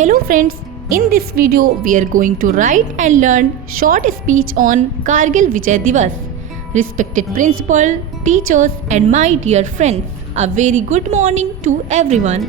Hello friends, in this video we are going to write and learn short speech on Kargil Vijay Diwas. Respected principal, teachers and my dear friends, a very good morning to everyone.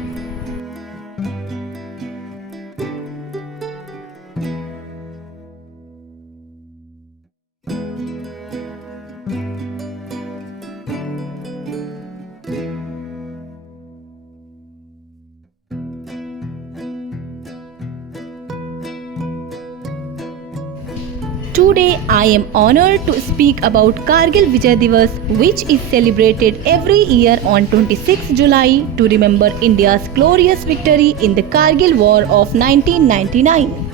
Today I am honored to speak about Kargil Vijay Diwas, which is celebrated every year on 26 July to remember India's glorious victory in the Kargil War of 1999.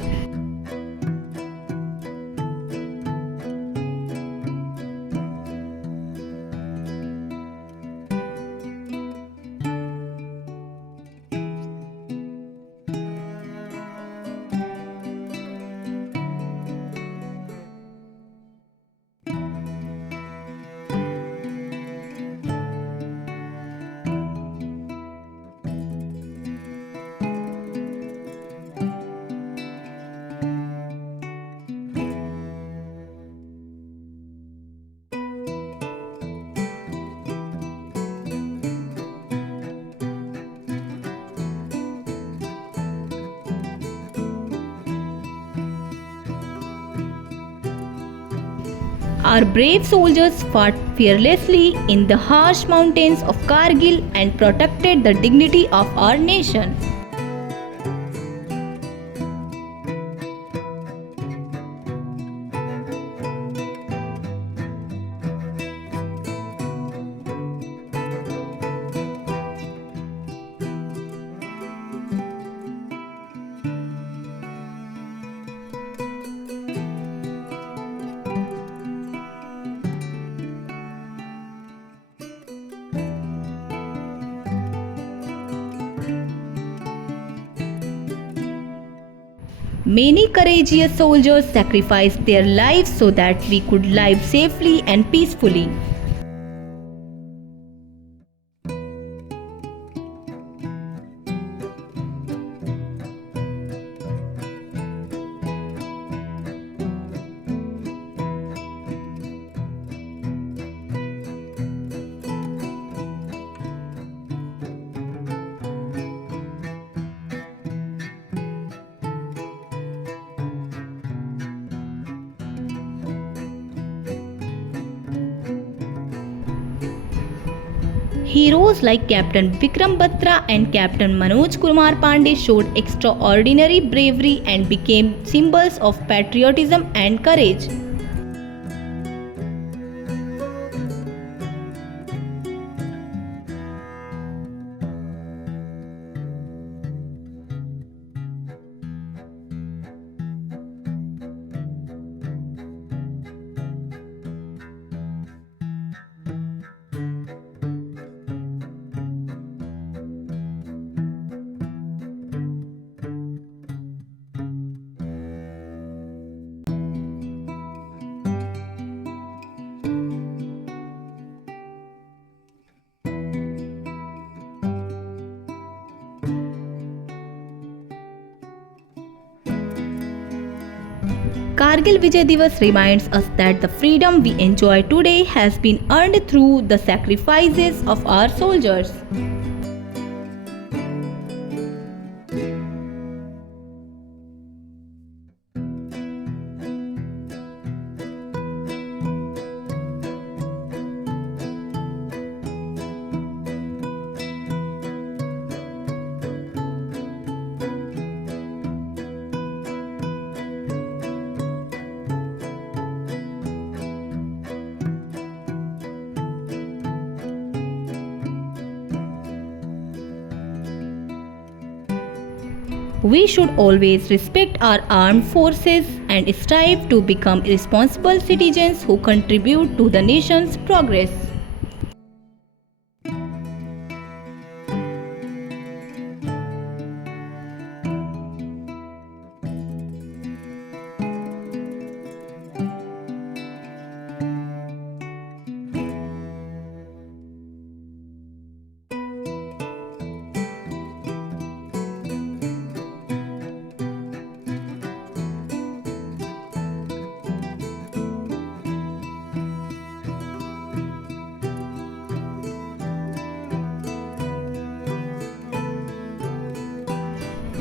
Our brave soldiers fought fearlessly in the harsh mountains of Kargil and protected the dignity of our nation. Many courageous soldiers sacrificed their lives so that we could live safely and peacefully. Heroes like Captain Vikram Batra and Captain Manoj Kumar Pandey showed extraordinary bravery and became symbols of patriotism and courage. Kargil Vijay Diwas reminds us that the freedom we enjoy today has been earned through the sacrifices of our soldiers. We should always respect our armed forces and strive to become responsible citizens who contribute to the nation's progress.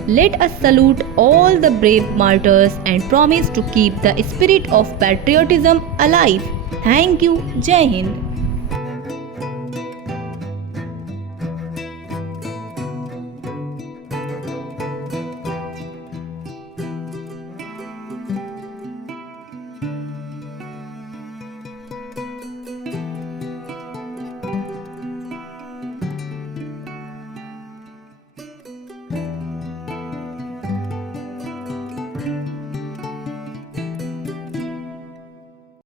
Let us salute all the brave martyrs and promise to keep the spirit of patriotism alive. Thank you. Jai Hind.